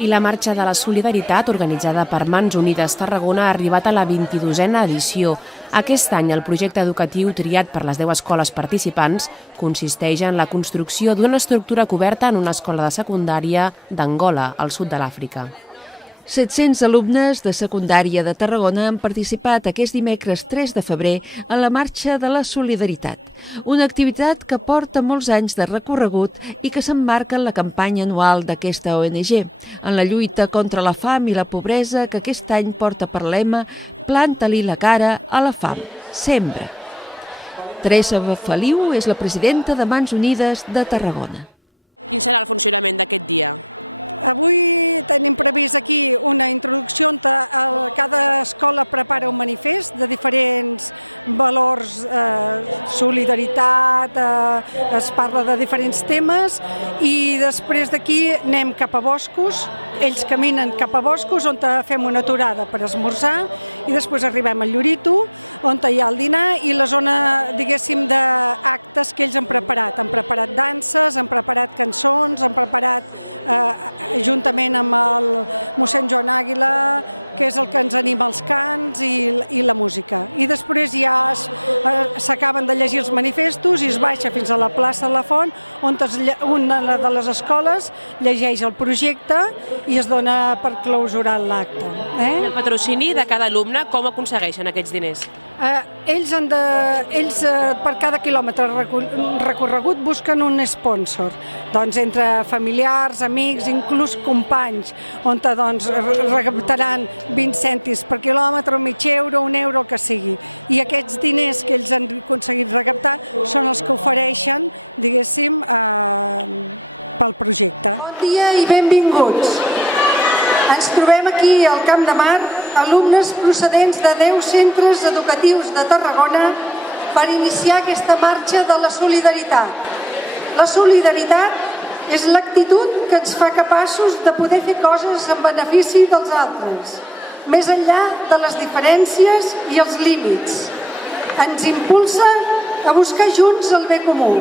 I la Marxa de la Solidaritat, organitzada per Mans Unides Tarragona, ha arribat a la 22a edició. Aquest any el projecte educatiu triat per les 10 escoles participants consisteix en la construcció d'una estructura coberta en una escola de secundària d'Angola, al sud de l'Àfrica. 700 alumnes de secundària de Tarragona han participat aquest dimecres 3 de febrer en la Marxa de la Solidaritat, una activitat que porta molts anys de recorregut i que s'emmarca en la campanya anual d'aquesta ONG, en la lluita contra la fam i la pobresa que aquest any porta per lema «Planta-li la cara a la fam, sembra». Teresa Feliu és la presidenta de Mans Unides de Tarragona. Quin serà el funcionament d'aquest dia? Avui tenim previst aquí una introducció on cada escola prepara un manifest de diferents valors, solidaritat, es parla de diferents temes i després d'aquí anem cap a boscos, ells caminen cap a boscos on fem una aturada per esmorzar i després arribem al Llorito on hi ha el dinar i la zona, diguéssim, d'actes que ells han preparat. Han preparat danses, han preparat cançons, han preparat juntament amb el mossèn Joan Àguila, que és el que ens anima els cants i la música. I després ja s'acaben de llegir els manifestos i es baixa fins a la plaça de la Font, on una de les escoles llegeix el projecte i es dona per clausurar l'acte. El patrocini de cada alumne, com aconsegueixen aquests diners? Ells per cada quilòmetre recorregut busquen un sponsor, doncs entre familiars, amics, inclús companys, on recaptaran 20 cèntims per quilòmetre, mig euro, €1, el que sigui. I aquests diners que ells han aconseguit recaptar són els que ofereixen, diguéssim, pel projecte. Bon dia i benvinguts. Ens trobem aquí al Camp de Mar, alumnes procedents de 10 centres educatius de Tarragona per iniciar aquesta marxa de la solidaritat. La solidaritat és l'actitud que ens fa capaços de poder fer coses en benefici dels altres, més enllà de les diferències i els límits. Ens impulsa a buscar junts el bé comú.